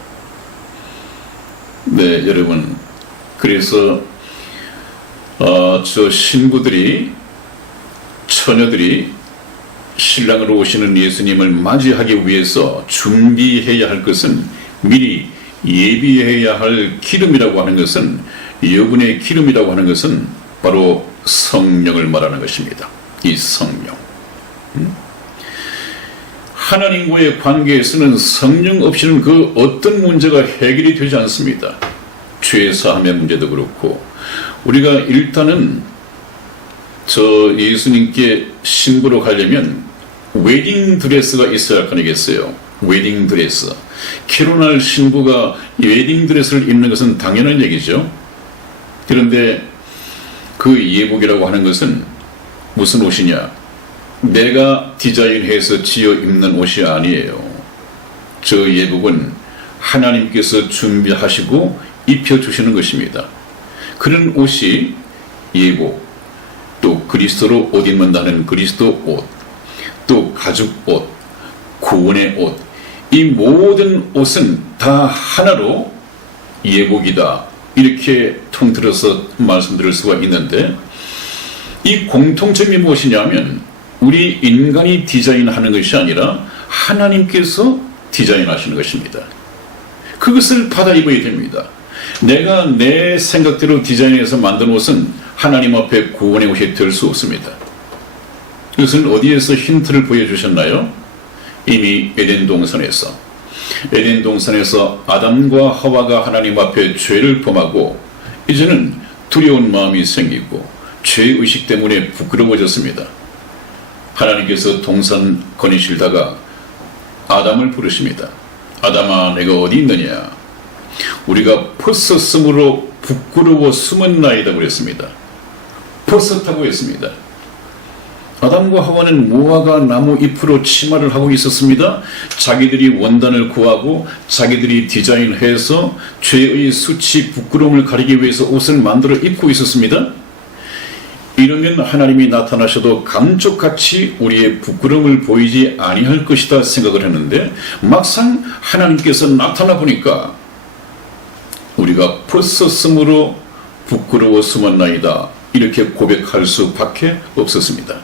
네, 여러분, 그래서 저 신부들이, 처녀들이 신랑으로 오시는 예수님을 맞이하기 위해서 준비해야 할 것은, 미리 예비해야 할 기름이라고 하는 것은, 여분의 기름이라고 하는 것은 바로 성령을 말하는 것입니다. 이 성령. 하나님과의 관계에서는 성령 없이는 그 어떤 문제가 해결이 되지 않습니다. 죄사함의 문제도 그렇고, 우리가 일단은 저 예수님께 신부로 가려면 웨딩 드레스가 있어야 할 거 아니겠어요? 웨딩 드레스. 결혼할 신부가 웨딩 드레스를 입는 것은 당연한 얘기죠. 그런데 그 예복이라고 하는 것은 무슨 옷이냐? 내가 디자인해서 지어 입는 옷이 아니에요. 저 예복은 하나님께서 준비하시고 입혀주시는 것입니다. 그런 옷이 예복, 또 그리스도로 옷 입는다는 그리스도 옷, 또 가죽 옷, 구원의 옷, 이 모든 옷은 다 하나로 예복이다, 이렇게 통틀어서 말씀드릴 수가 있는데, 이 공통점이 무엇이냐면 우리 인간이 디자인하는 것이 아니라 하나님께서 디자인하시는 것입니다. 그것을 받아 입어야 됩니다. 내가 내 생각대로 디자인해서 만든 옷은 하나님 앞에 구원의 옷이 될 수 없습니다. 이것은 어디에서 힌트를 보여주셨나요? 이미 에덴 동산에서 아담과 하와가 하나님 앞에 죄를 범하고 이제는 두려운 마음이 생기고 죄의식 때문에 부끄러워졌습니다. 하나님께서 동산 거니시다가 아담을 부르십니다. 아담아, 내가 어디 있느냐? 우리가 벗었으므로 부끄러워 숨었나이다 그랬습니다. 벗었다고 했습니다. 아담과 하와는 무화과 나무 잎으로 치마를 하고 있었습니다. 자기들이 원단을 구하고 자기들이 디자인해서 죄의 수치, 부끄러움을 가리기 위해서 옷을 만들어 입고 있었습니다. 이러면 하나님이 나타나셔도 감쪽같이 우리의 부끄러움을 보이지 아니할 것이다 생각을 했는데, 막상 하나님께서 나타나 보니까 우리가 벗었으므로 부끄러워 숨었나이다, 이렇게 고백할 수밖에 없었습니다.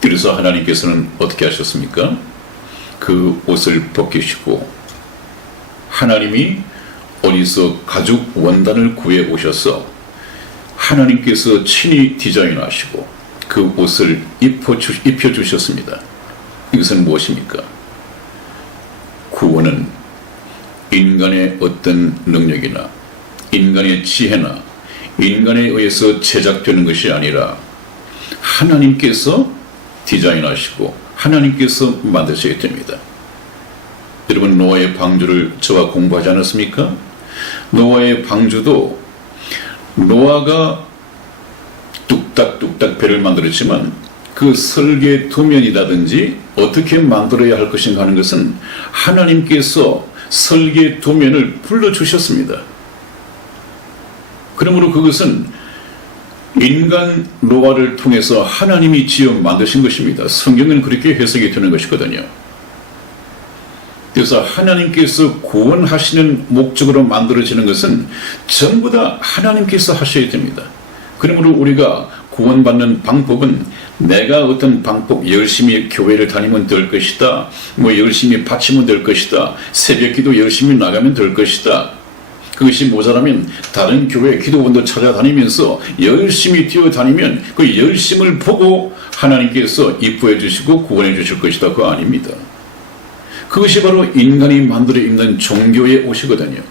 그래서 하나님께서는 어떻게 하셨습니까? 그 옷을 벗기시고 하나님이 어디서 가죽 원단을 구해 오셔서 하나님께서 친히 디자인하시고 그 옷을 입혀주셨습니다. 이것은 무엇입니까? 구원은 인간의 어떤 능력이나 인간의 지혜나 인간에 의해서 제작되는 것이 아니라 하나님께서 디자인하시고 하나님께서 만드셔야 됩니다. 여러분, 노아의 방주를 저와 공부하지 않았습니까? 노아의 방주도 노아가 뚝딱뚝딱 배를 만들었지만 그 설계 도면이라든지 어떻게 만들어야 할 것인가 하는 것은 하나님께서 설계 도면을 불러주셨습니다. 그러므로 그것은 인간 노아를 통해서 하나님이 지어 만드신 것입니다. 성경은 그렇게 해석이 되는 것이거든요. 그래서 하나님께서 구원하시는 목적으로 만들어지는 것은 전부 다 하나님께서 하셔야 됩니다. 그러므로 우리가 구원받는 방법은 내가 어떤 방법, 열심히 교회를 다니면 될 것이다, 열심히 바치면 될 것이다, 새벽기도 열심히 나가면 될 것이다, 그것이 모자라면 다른 교회 기도원도 찾아다니면서 열심히 뛰어다니면 그 열심을 보고 하나님께서 입부해 주시고 구원해 주실 것이다, 그거 아닙니다. 그것이 바로 인간이 만들어 입는 종교의 옷이거든요.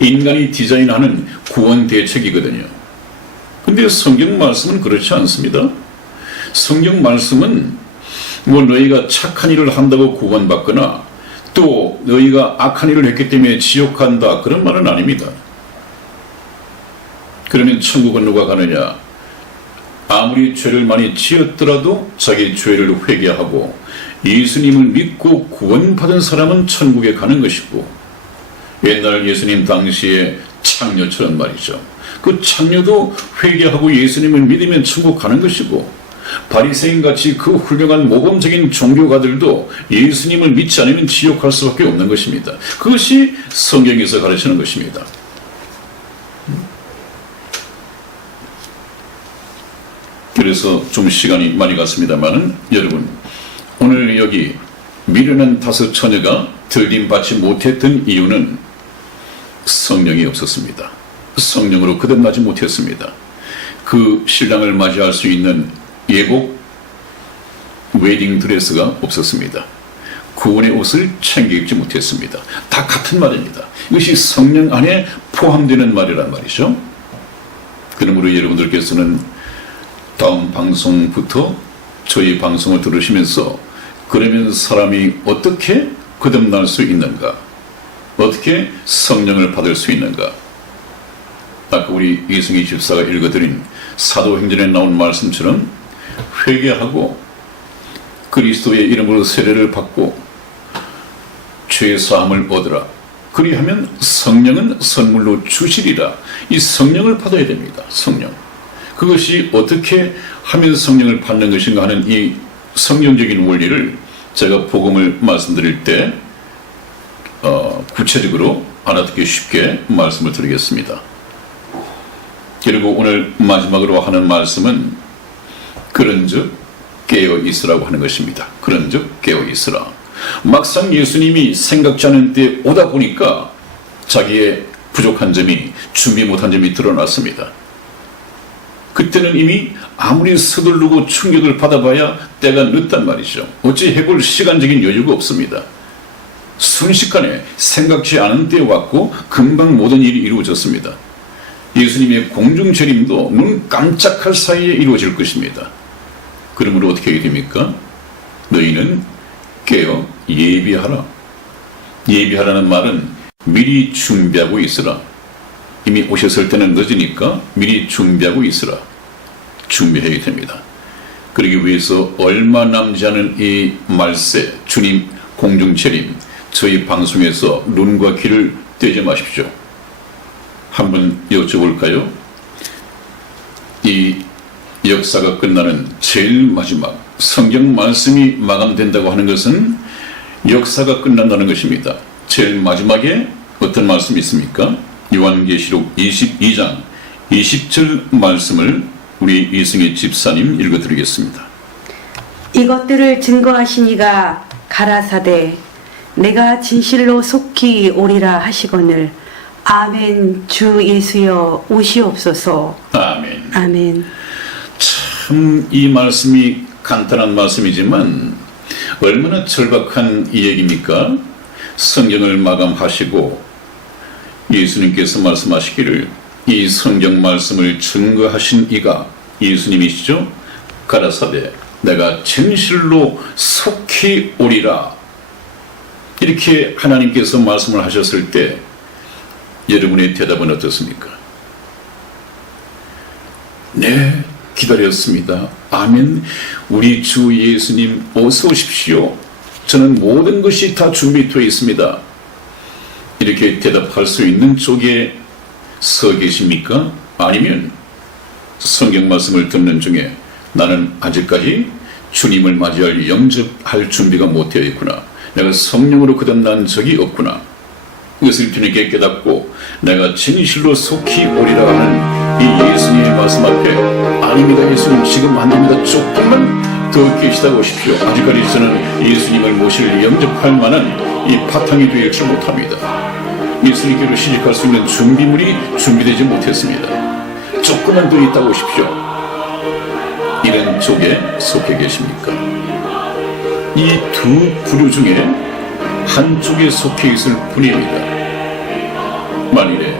인간이 디자인하는 구원 대책이거든요. 근데 성경 말씀은 그렇지 않습니다. 성경 말씀은 뭐 너희가 착한 일을 한다고 구원받거나 또 너희가 악한 일을 했기 때문에 지옥 간다, 그런 말은 아닙니다. 그러면 천국은 누가 가느냐? 아무리 죄를 많이 지었더라도 자기 죄를 회개하고 예수님을 믿고 구원받은 사람은 천국에 가는 것이고, 옛날 예수님 당시에 창녀처럼 말이죠. 그 창녀도 회개하고 예수님을 믿으면 천국 가는 것이고, 바리새인같이 그 훌륭한 모범적인 종교가들도 예수님을 믿지 않으면 지옥 갈 수밖에 없는 것입니다. 그것이 성경에서 가르치는 것입니다. 그래서 좀 시간이 많이 갔습니다만은, 여러분, 오늘 여기 미련한 5 처녀가 들림받지 못했던 이유는 성령이 없었습니다. 성령으로 거듭나지 못했습니다. 그 신랑을 맞이할 수 있는 예복 웨딩 드레스가 없었습니다. 구원의 옷을 챙겨 입지 못했습니다. 다 같은 말입니다. 이것이 성령 안에 포함되는 말이란 말이죠. 그러므로 여러분들께서는 다음 방송부터 저희 방송을 들으시면서 그러면 사람이 어떻게 거듭날 수 있는가, 어떻게 성령을 받을 수 있는가, 아까 우리 이승희 집사가 읽어드린 사도행전에 나온 말씀처럼 회개하고 그리스도의 이름으로 세례를 받고 죄 사함을 얻으라. 그리하면 성령은 선물로 주시리라. 이 성령을 받아야 됩니다. 성령. 그것이 어떻게 하면 성령을 받는 것인가 하는 이 성경적인 원리를 제가 복음을 말씀드릴 때 구체적으로 알아듣기 쉽게 말씀을 드리겠습니다. 그리고 오늘 마지막으로 하는 말씀은 그런즉 깨어 있으라고 하는 것입니다. 그런즉 깨어 있으라. 막상 예수님이 생각지 않은 때 오다 보니까 자기의 부족한 점이, 준비 못한 점이 드러났습니다. 그때는 이미 아무리 서두르고 충격을 받아봐야 때가 늦단 말이죠. 어찌 해볼 시간적인 여유가 없습니다. 순식간에 생각지 않은 때에 왔고 금방 모든 일이 이루어졌습니다. 예수님의 공중재림도 눈 깜짝할 사이에 이루어질 것입니다. 그러므로 어떻게 해야 됩니까? 너희는 깨어 예비하라. 예비하라는 말은 미리 준비하고 있으라. 이미 오셨을 때는 늦으니까 미리 준비하고 있으라. 준비해야 됩니다. 그러기 위해서 얼마 남지 않은 이 말세, 주님 공중재림, 저희 방송에서 눈과 귀를 떼지 마십시오. 한번 여쭤볼까요? 이 역사가 끝나는 제일 마지막 성경 말씀이 마감된다고 하는 것은 역사가 끝난다는 것입니다. 제일 마지막에 어떤 말씀이 있습니까? 요한계시록 22장 20절 말씀을 우리 이승희 집사님 읽어드리겠습니다. 이것들을 증거하시니가 가라사대 내가 진실로 속히 오리라 하시거늘 아멘. 주 예수여 오시옵소서. 아멘. 아멘. 참 이 말씀이 간단한 말씀이지만 얼마나 절박한 이야기입니까? 성경을 마감하시고 예수님께서 말씀하시기를 이 성경 말씀을 증거하신 이가 예수님이시죠? 가라사대 내가 진실로 속히 오리라. 이렇게 하나님께서 말씀을 하셨을 때 여러분의 대답은 어떻습니까? 네, 기다렸습니다. 아멘. 우리 주 예수님 어서 오십시오. 저는 모든 것이 다 준비되어 있습니다. 이렇게 대답할 수 있는 쪽에 서 계십니까? 아니면 성경 말씀을 듣는 중에 나는 아직까지 주님을 맞이할 영접할 준비가 못 되어 있구나. 내가 성령으로 거듭난 적이 없구나. 이것을 뒤늦게 깨닫고 내가 진실로 속히 오리라 하는 이 예수님의 말씀 앞에 아닙니다. 예수님 지금 안 됩니다. 조금만 더 계시다 오십시오. 아직까지 저는 예수님을 모실 영접할 만한 이 바탕이 되지 못합니다. 예수님께로 시집갈 수 있는 준비물이 준비되지 못했습니다. 조금만 더 있다 오십시오. 이런 쪽에 속해 계십니까? 이 두 부류 중에 한쪽에 속해 있을 뿐입니다. 만일에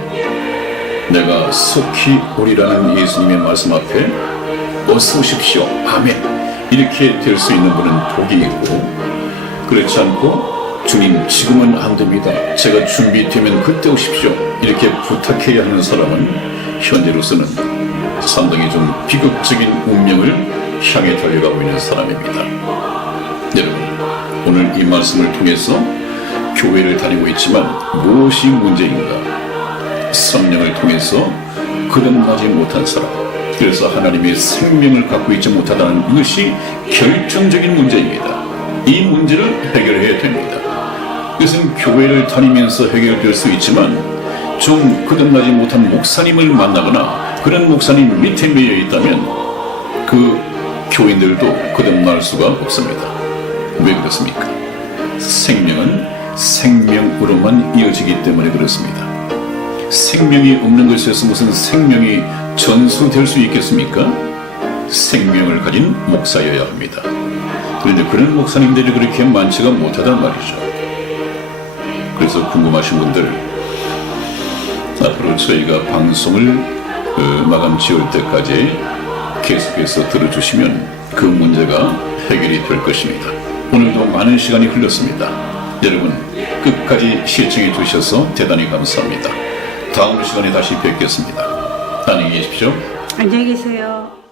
내가 속히 오리라는 예수님의 말씀 앞에 어서 오십시오. 아멘. 이렇게 될 수 있는 분은 복이 있고, 그렇지 않고 주님 지금은 안 됩니다. 제가 준비되면 그때 오십시오. 이렇게 부탁해야 하는 사람은 현재로서는 상당히 좀 비극적인 운명을 향해 달려가고 있는 사람입니다. 여러분, 오늘 이 말씀을 통해서 교회를 다니고 있지만 무엇이 문제인가? 성령을 통해서 거듭나지 못한 사람, 그래서 하나님의 생명을 갖고 있지 못하다는 이것이 결정적인 문제입니다. 이 문제를 해결해야 됩니다. 이것은 교회를 다니면서 해결될 수 있지만 좀 거듭나지 못한 목사님을 만나거나 그런 목사님 밑에 매여 있다면 그 교인들도 거듭날 수가 없습니다. 왜 그렇습니까? 생명은 생명으로만 이어지기 때문에 그렇습니다. 생명이 없는 것에서 무슨 생명이 전수될 수 있겠습니까? 생명을 가진 목사여야 합니다. 그런데 그런 목사님들이 그렇게 많지가 못하단 말이죠. 그래서 궁금하신 분들, 앞으로 저희가 방송을 마감 지을 때까지 계속해서 들어주시면 그 문제가 해결이 될 것입니다. 오늘도 많은 시간이 흘렀습니다. 여러분 끝까지 시청해 주셔서 대단히 감사합니다. 다음 시간에 다시 뵙겠습니다. 안녕히 계십시오. 안녕히 계세요.